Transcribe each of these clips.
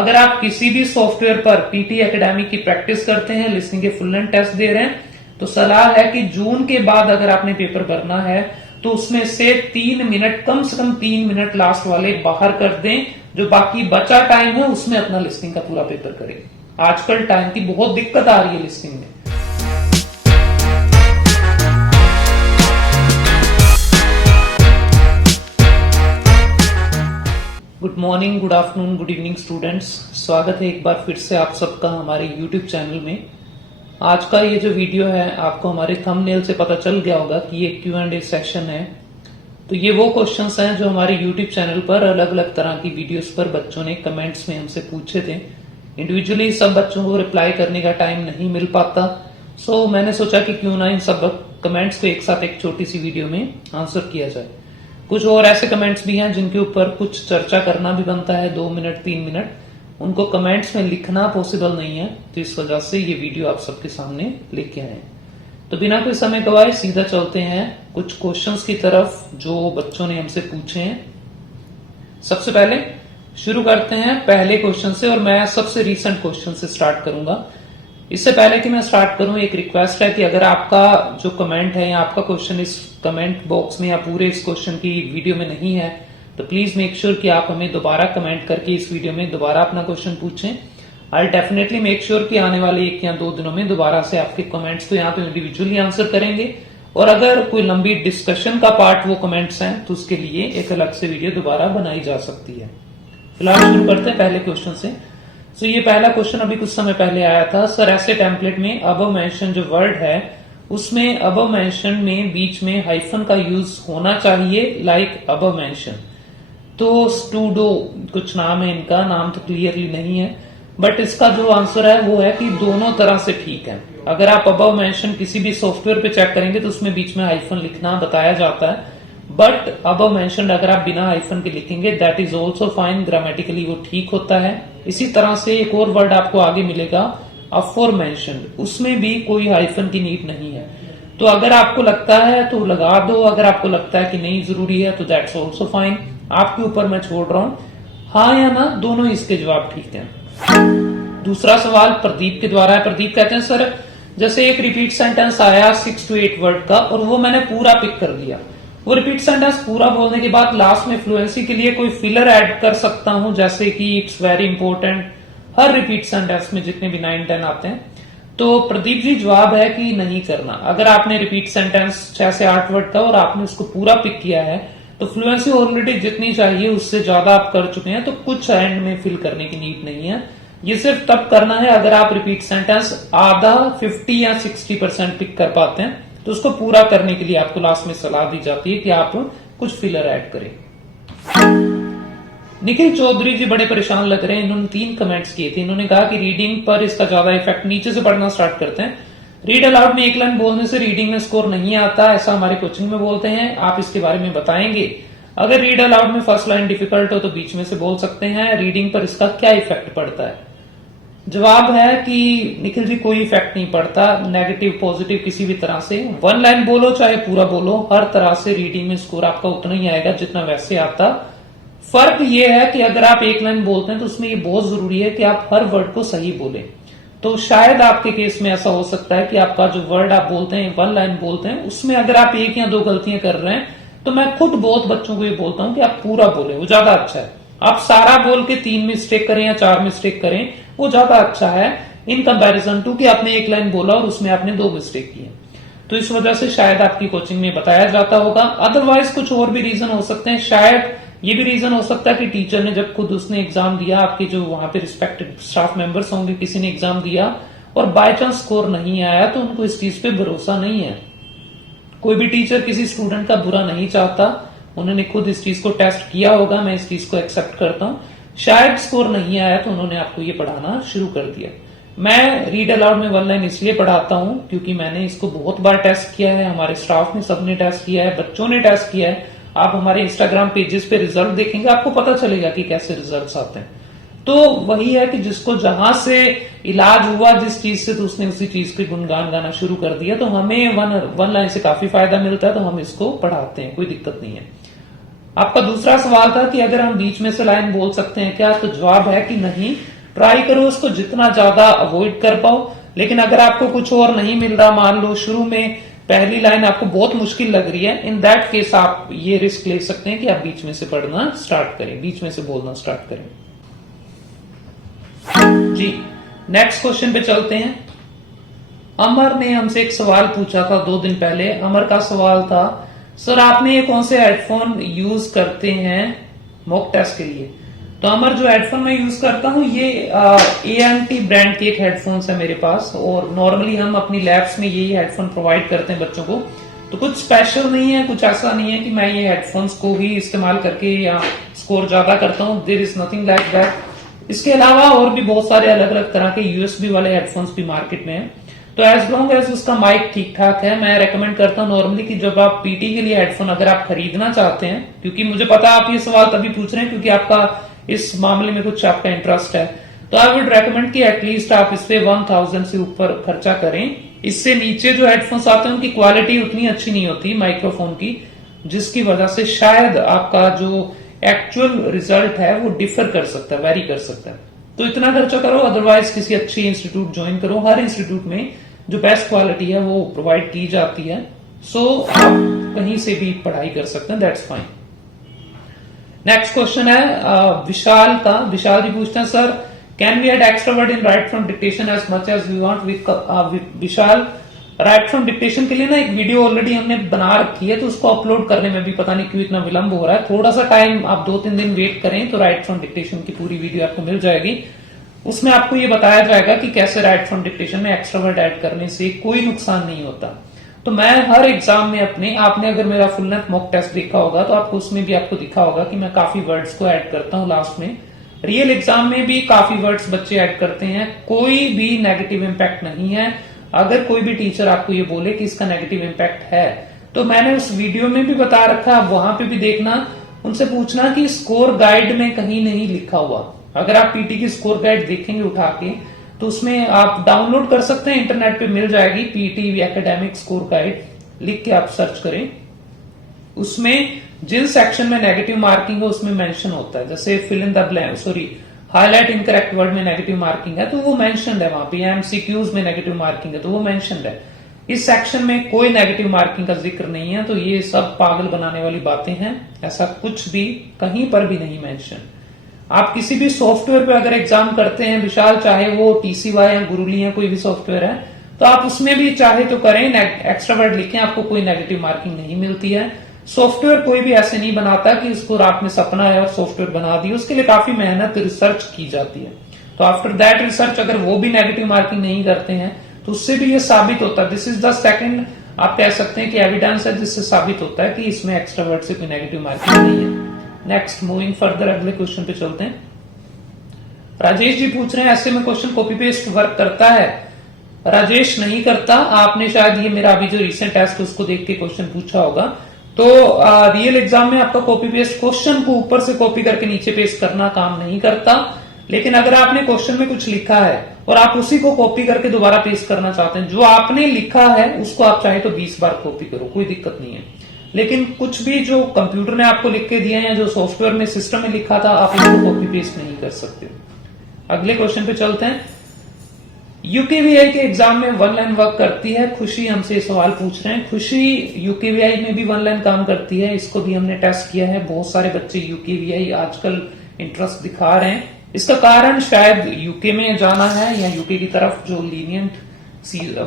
अगर आप किसी भी सॉफ्टवेयर पर पीटी एकेडमी की प्रैक्टिस करते हैं, लिसनिंग के फुल एंड टेस्ट दे रहे हैं, तो सलाह है कि जून के बाद अगर आपने पेपर भरना है तो उसमें से 3 मिनट, कम से कम 3 मिनट लास्ट वाले बाहर कर दें। जो बाकी बचा टाइम है उसमें अपना लिसनिंग का पूरा पेपर करें। आजकल टाइम की बहुत दिक्कत आ रही है लिसनिंग में। Good morning, good afternoon, good evening students. स्वागत है एक बार फिर से आप सबका हमारे यूट्यूब चैनल में। आज का ये जो वीडियो है, आपको हमारे थंबनेल से पता चल गया होगा कि ये Q&A सेशन है। तो ये वो क्वेश्चंस हैं जो हमारे यूट्यूब चैनल पर अलग अलग तरह की वीडियोस पर बच्चों ने कमेंट्स में हमसे पूछे थे। इंडिविजुअली सब बच्चों को रिप्लाई करने का टाइम नहीं मिल पाता, सो मैंने सोचा कि क्यों ना इन सब कमेंट्स को एक साथ एक छोटी सी वीडियो में आंसर किया जाए। कुछ और ऐसे कमेंट्स भी हैं जिनके ऊपर कुछ चर्चा करना भी बनता है, 2 मिनट 3 मिनट, उनको कमेंट्स में लिखना पॉसिबल नहीं है, तो इस वजह से ये वीडियो आप सबके सामने लेके आए। तो बिना कोई समय गवाए सीधा चलते हैं कुछ क्वेश्चंस की तरफ जो बच्चों ने हमसे पूछे हैं। सबसे पहले शुरू करते हैं पहले क्वेश्चन से, और मैं सबसे रीसेंट क्वेश्चन से स्टार्ट करूंगा। इससे पहले कि मैं स्टार्ट करूं, एक रिक्वेस्ट है कि अगर आपका जो कमेंट है या आपका क्वेश्चन इस कमेंट बॉक्स में या पूरे इस क्वेश्चन की वीडियो में नहीं है, तो प्लीज मेक श्योर कि आप हमें दोबारा कमेंट करके इस वीडियो में दोबारा अपना क्वेश्चन पूछें। आई डेफिनेटली मेक श्योर कि आने वाले 1 या 2 दिनों में दोबारा से आपके कमेंट्स को यहाँ पे इंडिविजुअली आंसर करेंगे, और अगर कोई लंबी डिस्कशन का पार्ट वो कमेंट्स हैं तो उसके लिए एक अलग से वीडियो दोबारा बनाई जा सकती है। फिलहाल शुरू करते हैं पहले क्वेश्चन से। तो ये पहला क्वेश्चन अभी कुछ समय पहले आया था। सर, ऐसे टेम्पलेट में अबव मेंशन जो वर्ड है उसमें अबव मेंशन में बीच में हाइफन का यूज होना चाहिए, लाइक अबव मेंशन। तो स्टूडो कुछ नाम है इनका, नाम तो क्लियरली नहीं है, बट इसका जो आंसर है वो है कि दोनों तरह से ठीक है। अगर आप अबव मेंशन किसी भी सॉफ्टवेयर पे चेक करेंगे तो उसमें बीच में हाइफन लिखना बताया जाता है, बट अबव मेंशन अगर आप बिना हाइफन के लिखेंगे that is also fine, grammatically वो ठीक होता है। इसी तरह से एक और वर्ड आपको आगे मिलेगा अफोरमेंशन्ड, उसमें भी कोई हाइफन की नीड नहीं है। तो अगर आपको लगता है तो लगा दो, अगर आपको लगता है कि नहीं जरूरी है तो दैट्स ऑल्सो फाइन, आपके ऊपर मैं छोड़ रहा हूं। हाँ या ना, दोनों इसके जवाब ठीक हैं। दूसरा सवाल प्रदीप के द्वारा है। प्रदीप कहते हैं सर, जैसे एक रिपीट सेंटेंस आया 6 to 8 वर्ड का और वो मैंने पूरा पिक कर लिया, वो रिपीट सेंटेंस पूरा बोलने के बाद लास्ट में फ्लुएंसी के लिए कोई फिलर ऐड कर सकता हूं, जैसे कि it's very important, her repeat sentence में जितने भी 9, 10 आते हैं। तो प्रदीप जी जवाब है कि नहीं करना। अगर आपने रिपीट सेंटेंस 6 से 8 वर्ड का और आपने उसको पूरा पिक किया है तो फ्लुएंसी ऑलरेडी जितनी चाहिए उससे ज्यादा आप कर चुके हैं, तो कुछ एंड में फिल करने की नीड नहीं है। ये सिर्फ तब करना है अगर आप रिपीट सेंटेंस आधा 50 या 60% पिक कर पाते हैं, तो उसको पूरा करने के लिए आपको लास्ट में सलाह दी जाती है कि आप कुछ फिलर ऐड करें। निखिल चौधरी जी बड़े परेशान लग रहे हैं, इन्होंने 3 कमेंट्स किए थे। इन्होंने कहा कि रीडिंग पर इसका ज्यादा इफेक्ट, नीचे से पढ़ना स्टार्ट करते हैं। रीड अलाउड में 1 लाइन बोलने से रीडिंग में स्कोर नहीं आता, ऐसा हमारे कोचिंग में बोलते हैं, आप इसके बारे में बताएंगे। अगर रीड अलाउड में फर्स्ट लाइन डिफिकल्ट हो तो बीच में से बोल सकते हैं, रीडिंग पर इसका क्या इफेक्ट पड़ता है? जवाब है कि निखिल जी कोई इफेक्ट नहीं पड़ता, नेगेटिव पॉजिटिव किसी भी तरह से। 1 लाइन बोलो चाहे पूरा बोलो, हर तरह से रीडिंग में स्कोर आपका उतना ही आएगा जितना वैसे आता। फर्क ये है कि अगर आप 1 लाइन बोलते हैं तो उसमें ये बहुत जरूरी है कि आप हर वर्ड को सही बोलें। तो शायद आपके केस में ऐसा हो सकता है कि आपका जो वर्ड आप बोलते हैं 1 लाइन बोलते हैं, उसमें अगर आप 1 या 2 गलतियां कर रहे हैं तो मैं खुद बहुत बच्चों को ये बोलता हूं कि आप पूरा बोले, वो ज्यादा अच्छा है। आप सारा बोल के 3 मिस्टेक करें या 4 मिस्टेक करें, वो ज्यादा अच्छा है इन कंपैरिजन टू कि आपने 1 लाइन बोला और उसमें आपने 2 मिस्टेक किए। तो इस वजह से शायद आपकी कोचिंग में बताया जाता होगा। अदरवाइज कुछ और भी रीजन हो सकते हैं। शायद ये भी रीजन हो सकता है कि टीचर ने जब खुद उसने एग्जाम दिया, आपके जो वहां पे रिस्पेक्टेड स्टाफ मेंबर्स होंगे, किसी ने एग्जाम दिया और बाय चांस स्कोर नहीं आया तो उनको इस चीज पे भरोसा नहीं है। कोई भी टीचर किसी स्टूडेंट का बुरा नहीं चाहता, उन्होंने खुद इस चीज को टेस्ट किया होगा, मैं इस चीज को एक्सेप्ट करता हूं। शायद स्कोर नहीं आया तो उन्होंने आपको ये पढ़ाना शुरू कर दिया। मैं रीड अलाउड में 1 लाइन इसलिए पढ़ाता हूं क्योंकि मैंने इसको बहुत बार टेस्ट किया है, हमारे स्टाफ ने सबने टेस्ट किया है, बच्चों ने टेस्ट किया है। आप हमारे इंस्टाग्राम पेजेस पे रिजल्ट देखेंगे, आपको पता चलेगा कि कैसे रिजल्ट्स आते हैं। तो वही है कि जिसको जहां से इलाज हुआ जिस चीज से, तो उसने उसी चीज के गुणगान गाना शुरू कर दिया। तो हमें 1 लाइन से काफी फायदा मिलता है, तो हम इसको पढ़ाते हैं, कोई दिक्कत नहीं है। आपका दूसरा सवाल था कि अगर हम बीच में से लाइन बोल सकते हैं क्या, तो जवाब है कि नहीं। ट्राई करो उसको जितना ज्यादा अवॉइड कर पाओ। लेकिन अगर आपको कुछ और नहीं मिल रहा, मान लो शुरू में पहली लाइन आपको बहुत मुश्किल लग रही है, इन दैट केस आप ये रिस्क ले सकते हैं कि आप बीच में से पढ़ना स्टार्ट करें, बीच में से बोलना स्टार्ट करें। जी, नेक्स्ट क्वेश्चन पे चलते हैं। अमर ने हमसे एक सवाल पूछा था 2 दिन पहले। अमर का सवाल था, सर आपने ये कौन से हेडफोन यूज करते हैं मॉक टेस्ट के लिए? तो अमर, जो हेडफोन मैं यूज करता हूं ये ANT ब्रांड की एक हेडफोन्स है मेरे पास, और नॉर्मली हम अपनी लैब्स में यही हेडफोन प्रोवाइड करते हैं बच्चों को। तो कुछ स्पेशल नहीं है, कुछ ऐसा नहीं है कि मैं ये हेडफोन्स को ही इस्तेमाल करके या स्कोर ज्यादा करता हूं। There is nothing like that. इसके अलावा और भी बहुत सारे अलग अलग तरह के USB वाले हेडफोन्स भी मार्केट में है। तो एज लॉन्ग एज उसका माइक ठीक ठाक है, मैं रेकमेंड करता हूं नॉर्मली कि जब आप PT के लिए हेडफोन अगर आप खरीदना चाहते हैं, क्योंकि मुझे पता है आप ये सवाल तभी पूछ रहे हैं क्योंकि आपका इस मामले में कुछ आपका इंटरेस्ट है, तो आई वुड रेकमेंड कि एटलीस्ट आप इस पे 1000 से ऊपर खर्चा करें। इससे नीचे जो हेडफोन्स आते हैं उनकी क्वालिटी उतनी अच्छी नहीं होती माइक्रोफोन की, जिसकी वजह से शायद आपका जो एक्चुअल रिजल्ट है वो डिफर कर सकता है, वेरी कर सकता है। तो इतना खर्चा करो, अदरवाइज किसी अच्छी इंस्टीट्यूट ज्वाइन करो। हर इंस्टीट्यूट में जो बेस्ट क्वालिटी है वो प्रोवाइड की जाती है। सो आप कहीं से भी पढ़ाई कर सकते हैं, दैट्स फाइन। नेक्स्ट क्वेश्चन है विशाल का। विशाल जी पूछते हैं, sir can we add extra word in write from dictation as much as we want? Vishal, write from dictation के लिए ना एक वीडियो ऑलरेडी हमने बना रखी है, तो उसको अपलोड करने में भी पता नहीं क्यों इतना विलंब हो रहा है। थोड़ा सा टाइम आप 2-3 दिन वेट करें तो राइट फ्रॉम डिक्टेशन की पूरी वीडियो आपको मिल जाएगी। उसमें आपको ये बताया जाएगा कि कैसे राइट फ्रॉम डिक्टेशन में एक्स्ट्रा वर्ड ऐड करने से कोई नुकसान नहीं होता। तो मैं हर एग्जाम में अपने, आपने अगर मेरा फुल लेंथ मॉक टेस्ट देखा होगा तो आपको उसमें भी आपको दिखा होगा कि मैं काफी वर्ड्स को ऐड करता हूं लास्ट में। रियल एग्जाम में भी काफी वर्ड्स बच्चे ऐड करते हैं, कोई भी नेगेटिव इंपैक्ट नहीं है। अगर कोई भी टीचर आपको ये बोले कि इसका नेगेटिव इंपैक्ट है, तो मैंने उस वीडियो में भी बता रखा, आप वहां पे भी देखना, उनसे पूछना कि स्कोर गाइड में कहीं नहीं लिखा हुआ। अगर आप PT की स्कोर गाइड देखेंगे उठा के, तो उसमें आप डाउनलोड कर सकते हैं, इंटरनेट पे मिल जाएगी, PT एकेडमिक स्कोर गाइड लिख के आप सर्च करें। उसमें जिन सेक्शन में नेगेटिव मार्किंग है उसमें मेंशन होता है, जैसे fill in the blank, sorry highlight incorrect word में नेगेटिव मार्किंग है तो वो मेंशन्ड है वहां पे, MCQs में नेगेटिव मार्किंग है तो वो मेंशन्ड है। इस सेक्शन में कोई नेगेटिव मार्किंग का जिक्र नहीं है, तो ये सब पागल बनाने वाली बातें हैं, ऐसा कुछ भी कहीं पर भी नहीं मेंशन। आप किसी भी सॉफ्टवेयर पे अगर एग्जाम करते हैं विशाल, चाहे वो TCY या गुरुली या कोई भी सॉफ्टवेयर है, तो आप उसमें भी चाहे तो करें, एक्स्ट्रा वर्ड लिखें, आपको कोई नेगेटिव मार्किंग नहीं मिलती है। सॉफ्टवेयर कोई भी ऐसे नहीं बनाता कि इसको रात में सपना है और सॉफ्टवेयर बना दी, उसके लिए काफी मेहनत रिसर्च की जाती है। तो आफ्टर दैट रिसर्च अगर वो भी नेगेटिव मार्किंग नहीं करते हैं तो उससे भी ये साबित होता है, दिस इज द सेकंड आप कह सकते हैं कि एविडेंस है जिससे साबित होता है कि इसमें एक्स्ट्रा वर्ड से कोई नेगेटिव मार्किंग नहीं है। नेक्स्ट, मूविंग फर्दर, अगले क्वेश्चन पे चलते हैं। राजेश जी पूछ रहे हैं, ऐसे में क्वेश्चन कॉपी पेस्ट वर्क करता है? राजेश, नहीं करता। आपने शायद ये मेरा अभी जो रिसेंट टेस्ट उसको देख के क्वेश्चन पूछा होगा। तो रियल एग्जाम में आपका कॉपी पेस्ट क्वेश्चन को ऊपर से कॉपी करके नीचे पेस्ट करना काम नहीं करता। लेकिन अगर आपने क्वेश्चन में कुछ लिखा है और आप उसी को कॉपी करके दोबारा पेस्ट करना चाहते हैं, जो आपने लिखा है उसको आप चाहे तो 20 बार कॉपी करो, कोई दिक्कत नहीं है। लेकिन कुछ भी जो कंप्यूटर ने आपको लिख के दिया है या जो सॉफ्टवेयर में सिस्टम में लिखा था, आप इसको कॉपी पेस्ट नहीं कर सकते। अगले क्वेश्चन पे चलते हैं। UKVI के एग्जाम में 1 लाइन वर्क करती है? खुशी हमसे सवाल पूछ रहे हैं। खुशी, UKVI में भी 1 लाइन काम करती है, इसको भी हमने टेस्ट किया है। बहुत सारे बच्चे UKVI आजकल इंटरेस्ट दिखा रहे हैं। इसका कारण शायद यूके में जाना है या यूके की तरफ जो लीनियंट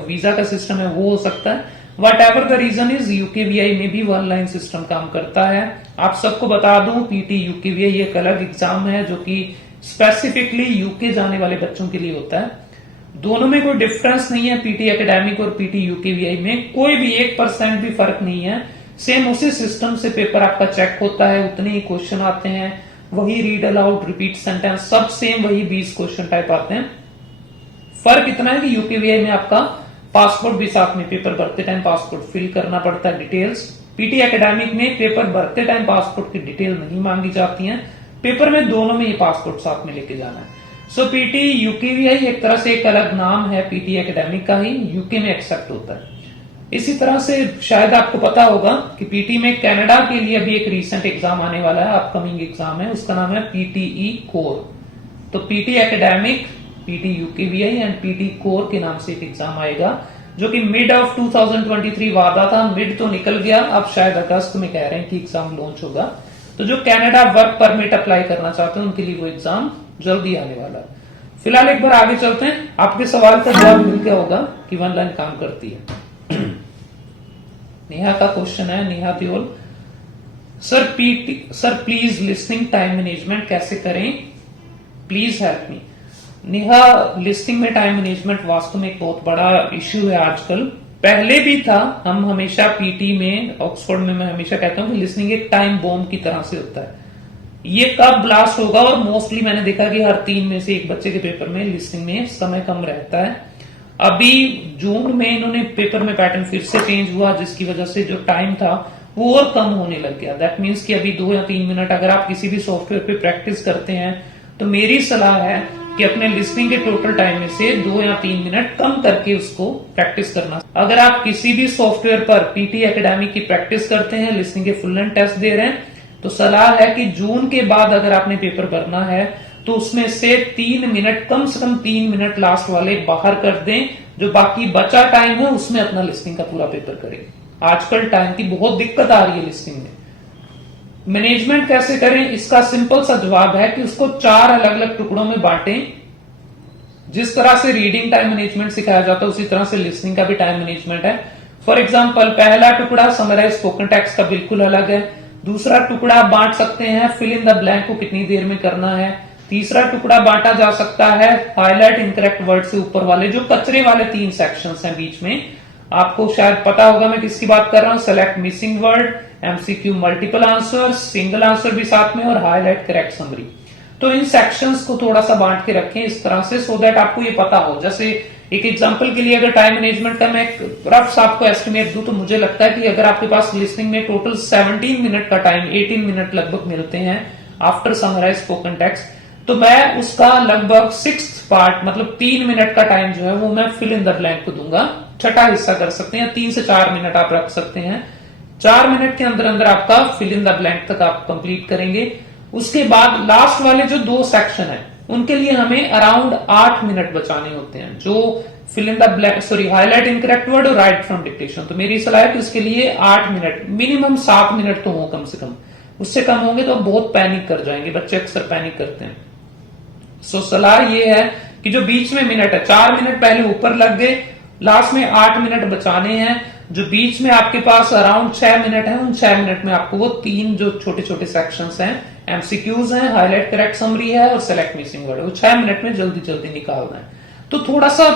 वीजा का सिस्टम है वो हो सकता है। Whatever the reason is, UKVI में भी 1 लाइन सिस्टम काम करता है। आप सबको बता दूं, PT UKVI एक अलग एग्जाम है जो कि स्पेसिफिकली यूके जाने वाले बच्चों के लिए होता है। दोनों में कोई डिफरेंस नहीं है, PT एकेडमिक और PT UKVI में कोई भी 1% भी फर्क नहीं है। सेम उसी सिस्टम से पेपर आपका चेक होता है, उतने ही क्वेश्चन आते हैं, वही रीड अलाउड, रिपीट सेंटेंस, सब सेम वही 20 क्वेश्चन टाइप आते हैं। फर्क इतना है कि UKVI में आपका पासपोर्ट भी साथ में, पेपर भरते टाइम पासपोर्ट फिल करना पड़ता है, डिटेल्स। PT एकेडमिक में पेपर भरते टाइम पासपोर्ट की डिटेल नहीं मांगी जाती है, पेपर में दोनों में ये पासपोर्ट साथ में लेके जाना है। सो PT UKVI एक तरह से एक अलग नाम है PT एकेडमिक का ही, यूके में एक्सेप्ट होता है। इसी तरह से शायद आपको पता होगा कि PT में कनाडा के लिए अभी एक रीसेंट एग्जाम आने वाला है, अपकमिंग एग्जाम है, उसका नाम है PTE कोर। तो PT academic, PT UKVI and PT core के नाम से एक एग्जाम आएगा, जो कि मिड ऑफ 2023 वादा था, मिड तो निकल गया, अब शायद अगस्त में कह रहे हैं कि एग्जाम लॉन्च होगा। तो जो कनाडा वर्क परमिट अप्लाई करना चाहते हैं उनके लिए वो एग्जाम जल्दी आने वाला है। फिलहाल एक बार आगे चलते हैं, आपके सवाल का जवाब मिल गया होगा कि वन लाइन काम करती है। नेहा का क्वेश्चन है, Neha Deol, sir please listening time management कैसे करें, please help me. Neha, listing में टाइम मैनेजमेंट वास्तव में एक बहुत बड़ा इश्यू है आजकल, पहले भी था। हम हमेशा पीटी में, ऑक्सफोर्ड में मैं हमेशा कहता हूं कि लिस्निंग एक टाइम बॉम्ब की तरह से होता है। ये कब ब्लास्ट होगा, और मोस्टली मैंने देखा कि हर 3 में से एक बच्चे के पेपर में लिस्निंग में समय कम रहता है। अभी जून में इन्होंने पेपर में पैटर्न फिर से चेंज हुआ, जिसकी वजह से जो टाइम था वो और कम होने लग गया। दैट मीन्स कि अभी 2 या 3 मिनट अगर आप किसी भी सॉफ्टवेयर पे प्रैक्टिस करते हैं तो मेरी सलाह है कि अपने लिस्निंग के टोटल टाइम में से 2 या 3 मिनट कम करके उसको प्रैक्टिस करना। अगर आप किसी भी सॉफ्टवेयर पर पीटी एकेडमिक की प्रैक्टिस करते हैं, लिस्निंग के फुल एंड टेस्ट दे रहे हैं, तो सलाह है कि जून के बाद अगर आपने पेपर भरना है तो उसमें से 3 मिनट, कम से कम 3 मिनट लास्ट वाले बाहर कर दें, जो बाकी बचा टाइम है उसमें अपना लिस्निंग का पूरा पेपर करें। आजकल टाइम की बहुत दिक्कत आ रही है लिस्निंग में। मैनेजमेंट कैसे करें, इसका सिंपल सा जवाब है कि उसको 4 अलग अलग टुकड़ों में बांटें। जिस तरह से रीडिंग टाइम मैनेजमेंट सिखाया जाता है उसी तरह से लिसनिंग का भी टाइम मैनेजमेंट है। फॉर एग्जांपल, पहला टुकड़ा समराइज स्पोकन टेक्स्ट का बिल्कुल अलग है। दूसरा टुकड़ा बांट सकते हैं फिल इन द ब्लैंक को कितनी देर में करना है। तीसरा टुकड़ा बांटा जा सकता है हाईलाइट इनकरेक्ट वर्ड से ऊपर वाले, जो कचरे वाले 3 सेक्शंस हैं बीच में। आपको शायद पता होगा मैं किसकी बात कर रहा हूं। Select missing word, MCQ multiple answer, single answer भी साथ में, और हाईलाइट करेक्ट समरी। तो इन सेक्शंस को थोड़ा सा बांट के रखें इस तरह से, सो दैट आपको ये पता हो। जैसे एक एग्जांपल के लिए अगर टाइम मैनेजमेंट का मैं एक रफ सा आपको एस्टिमेट दूं, तो मुझे लगता है कि अगर आपके पास लिसनिंग में टोटल 17 मिनट का टाइम, 18 मिनट लगभग मिलते हैं आफ्टर समराइज स्पोकन टेक्स्ट, तो मैं उसका लगभग 6th पार्ट, मतलब 3 मिनट का टाइम जो है वो मैं फिल इन द ब्लैंक को दूंगा। छठा हिस्सा कर सकते हैं, 3 से 4 मिनट आप रख सकते हैं। 4 मिनट के अंदर अंदर आपका फिल इन द ब्लैंक तक आप कंप्लीट करेंगे। उसके बाद लास्ट वाले जो 2 सेक्शन है उनके लिए हमें अराउंड 8 मिनट बचाने होते हैं, जो fill in the blank, sorry, highlight incorrect word और राइट फ्रॉम डिक्टेशन। तो मेरी सलाह है कि उसके लिए 8 मिनट, मिनिमम 7 मिनट तो हो कम से कम। उससे कम होंगे तो बहुत पैनिक कर जाएंगे, बच्चे अक्सर पैनिक करते हैं। सो सलाह ये है कि जो बीच में मिनट है, 4 मिनट पहले ऊपर लग गए, लास्ट में 8 मिनट बचाने हैं। जो बीच में आपके पास अराउंड 6 मिनट है, उन 6 मिनट में आपको वो 3 जो छोटे छोटे सेक्शंस हैं, एमसीक्यूज हैं, हाईलाइट करेक्ट समरी है और सेलेक्ट मिसिंग वर्ड, वो 6 मिनट में जल्दी जल्दी निकालना है। तो थोड़ा सा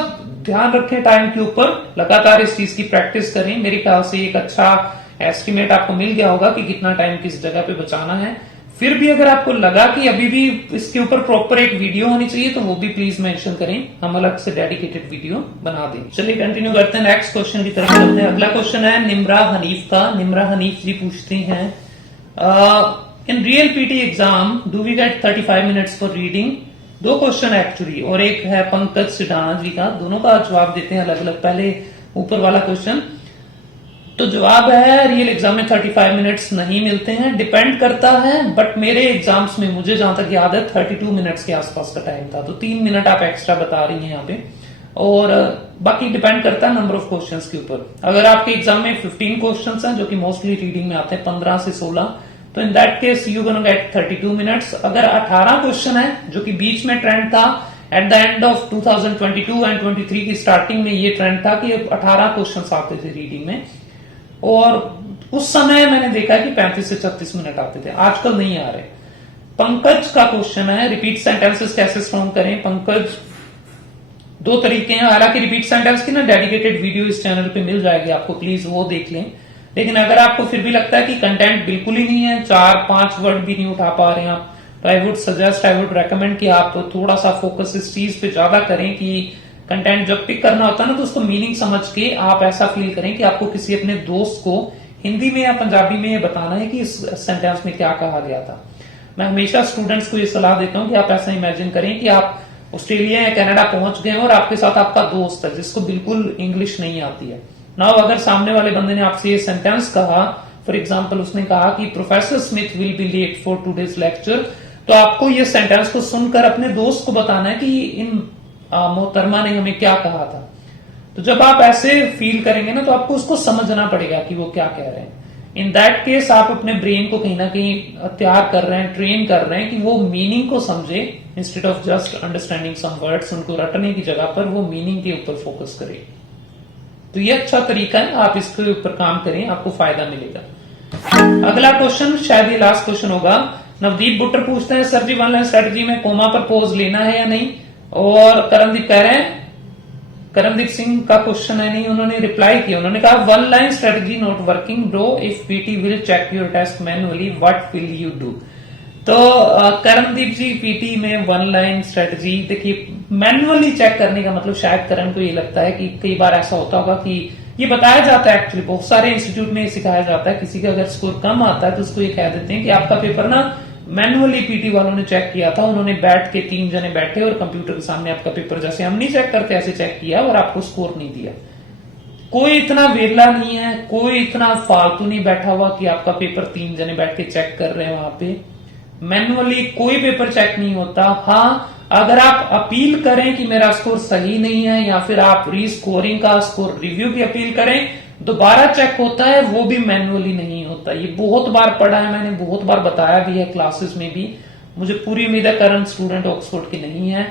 ध्यान रखें टाइम के ऊपर, लगातार इस चीज की प्रैक्टिस करें। मेरे ख्याल से एक अच्छा एस्टिमेट आपको मिल गया होगा कि कितना टाइम किस जगह पे बचाना है। फिर भी अगर आपको लगा कि अभी भी इसके ऊपर प्रॉपर एक वीडियो होनी चाहिए तो वो भी प्लीज मेंशन करें, हम अलग से डेडिकेटेड वीडियो बना दें। चलिए कंटिन्यू करते हैं, नेक्स्ट क्वेश्चन की तरफ चलते हैं। अगला क्वेश्चन है निम्रा हनीफ का। निम्रा हनीफ जी पूछती हैं, in real PT exam do we get 35 minutes for reading. 2 question actually, और एक है पंकज सिडाना जी का, दोनों का जवाब देते हैं अलग अलग। पहले ऊपर वाला क्वेश्चन, तो जवाब है रियल एग्जाम में 35 मिनट्स नहीं मिलते हैं, डिपेंड करता है। बट मेरे एग्जाम्स में मुझे जहां तक याद है 32 मिनट्स के आसपास का टाइम था, तो 3 मिनट आप एक्स्ट्रा बता रही हैं यहाँ पे। और बाकी डिपेंड करता है नंबर ऑफ क्वेश्चंस के ऊपर। अगर आपके एग्जाम में 15 क्वेश्चंस हैं, जो कि मोस्टली रीडिंग में आते हैं 15 से 16, तो in that case you gonna get 32 minutes. अगर 18 क्वेश्चन है, जो कि बीच में ट्रेंड था, at the end of 2022 and 23 की स्टार्टिंग में ये ट्रेंड था कि 18 क्वेश्चन आते थे रीडिंग में, और उस समय मैंने देखा कि 35 से 36 मिनट आते थे, आजकल नहीं आ रहे। पंकज का क्वेश्चन है रिपीट सेंटेंसेस कैसे स्ट्रॉन्ग करें। पंकज, 2 तरीके हैं। हालांकि रिपीट सेंटेंस की ना डेडिकेटेड वीडियो इस चैनल पे मिल जाएगी आपको, प्लीज वो देख लें। लेकिन अगर आपको फिर भी लगता है कि कंटेंट बिल्कुल ही नहीं है, 4-5 वर्ड भी नहीं उठा पा रहे हैं आप, तो I would suggest, I would recommend कि आप थोड़ा सा फोकस इस चीज पे ज्यादा करें कि कंटेंट जब पिक करना होता है ना, तो उसको मीनिंग समझ के आप ऐसा फील करें कि आपको किसी अपने दोस्त को हिंदी में या पंजाबी में ये बताना है कि इस सेंटेंस में क्या कहा गया था। मैं हमेशा स्टूडेंट्स को ये सलाह देता हूं कि आप ऐसा इमेजिन करें कि आप ऑस्ट्रेलिया या कनाडा पहुंच गए और आपके साथ आपका दोस्त है जिसको बिल्कुल इंग्लिश नहीं आती है। नाउ अगर सामने वाले बंदे ने आपसे ये सेंटेंस कहा, फॉर एग्जाम्पल उसने कहा कि professor Smith will be late for today's lecture, तो आपको ये सेंटेंस को सुनकर अपने दोस्त को बताना है कि इन मोहतरमा ने हमें क्या कहा था। तो जब आप ऐसे फील करेंगे ना तो आपको उसको समझना पड़ेगा कि वो क्या कह रहे हैं। इन दैट केस आप अपने ब्रेन को कहीं ना कहीं तैयार कर रहे हैं, ट्रेन कर रहे हैं कि वो मीनिंग को समझे, instead of just understanding some words, उनको रटने की जगह पर वो मीनिंग के ऊपर फोकस करे। तो ये अच्छा तरीका है, आप इसके ऊपर काम करें, आपको फायदा मिलेगा। अगला क्वेश्चन, शायद ये लास्ट क्वेश्चन होगा। नवदीप बुट्टर पूछते हैं सर जी वन लाइन स्ट्रेटजी में कोमा पर पॉज लेना है या नहीं, और करमदीप कह रहे हैं, करमदीप सिंह का क्वेश्चन है नहीं, उन्होंने रिप्लाई किया, उन्होंने कहा one line strategy not working bro, if PT will check your test manually what will you do. तो करमदीप जी, पीटी में वन लाइन स्ट्रेटजी, देखिए मैनुअली चेक करने का मतलब शायद करण को ये लगता है कि कई बार ऐसा होता होगा कि ये बताया जाता है, एक्चुअली बहुत सारे इंस्टीट्यूट में सिखाया जाता है, किसी का अगर स्कोर कम आता है तो उसको ये कह देते हैं कि आपका पेपर ना मैनुअली पीटी वालों ने चेक किया था, उन्होंने बैठ के 3 जने बैठे और कंप्यूटर के सामने आपका पेपर जैसे हम नहीं चेक करते ऐसे चेक किया और आपको स्कोर नहीं दिया। कोई इतना वेला नहीं है, कोई इतना फालतू नहीं बैठा हुआ कि आपका पेपर 3 जने बैठ के चेक कर रहे हैं। वहां पे मैनुअली कोई पेपर चेक नहीं होता। हाँ, अगर आप अपील करें कि मेरा स्कोर सही नहीं है, या फिर आप रीस्कोरिंग का स्कोर रिव्यू की अपील करें, दोबारा चेक होता है, वो भी मैनुअली नहीं होता। ये बहुत बार पढ़ा है मैंने, बहुत बार बताया भी है क्लासेस में भी। मुझे पूरी उम्मीद है करंट स्टूडेंट ऑक्सफोर्ड की नहीं है।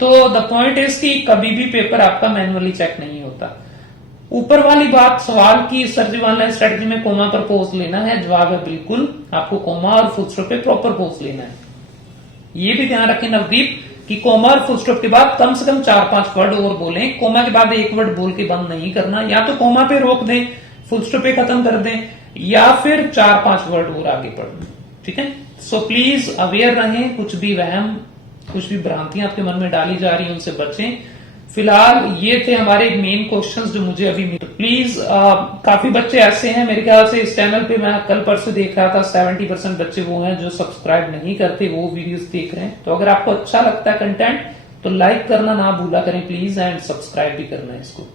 तो द पॉइंट इज कि कभी भी पेपर आपका मैनुअली चेक नहीं होता। ऊपर वाली बात, सवाल की सर जी वन लाइन स्ट्रेटजी में कोमा पर पॉज लेना है, जवाब है बिल्कुल, आपको कोमा और फुल स्टॉप पे प्रॉपर पॉज लेना है। ये भी ध्यान रखें नवदीप कि कोमा और फुल स्टॉप के बाद कम से कम 4-5 वर्ड और बोलें। कोमा के बाद 1 वर्ड बोल के बंद नहीं करना, या तो कोमा पे रोक दें, फुल स्टॉप पे खत्म कर दें, या फिर 4-5 वर्ड और आगे पढ़ दें। ठीक है, सो प्लीज अवेयर रहें, कुछ भी वहम, कुछ भी भ्रांतियां आपके मन में डाली जा रही है उनसे बचें। फिलहाल ये थे हमारे मेन क्वेश्चंस जो मुझे अभी मिले। प्लीज काफी बच्चे ऐसे हैं, मेरे ख्याल से इस चैनल पे मैं कल परसों देख रहा था 70% बच्चे वो हैं जो सब्सक्राइब नहीं करते, वो वीडियोस देख रहे हैं। तो अगर आपको अच्छा लगता है कंटेंट तो लाइक करना ना भूला करें प्लीज, एंड सब्सक्राइब भी करना है इसको।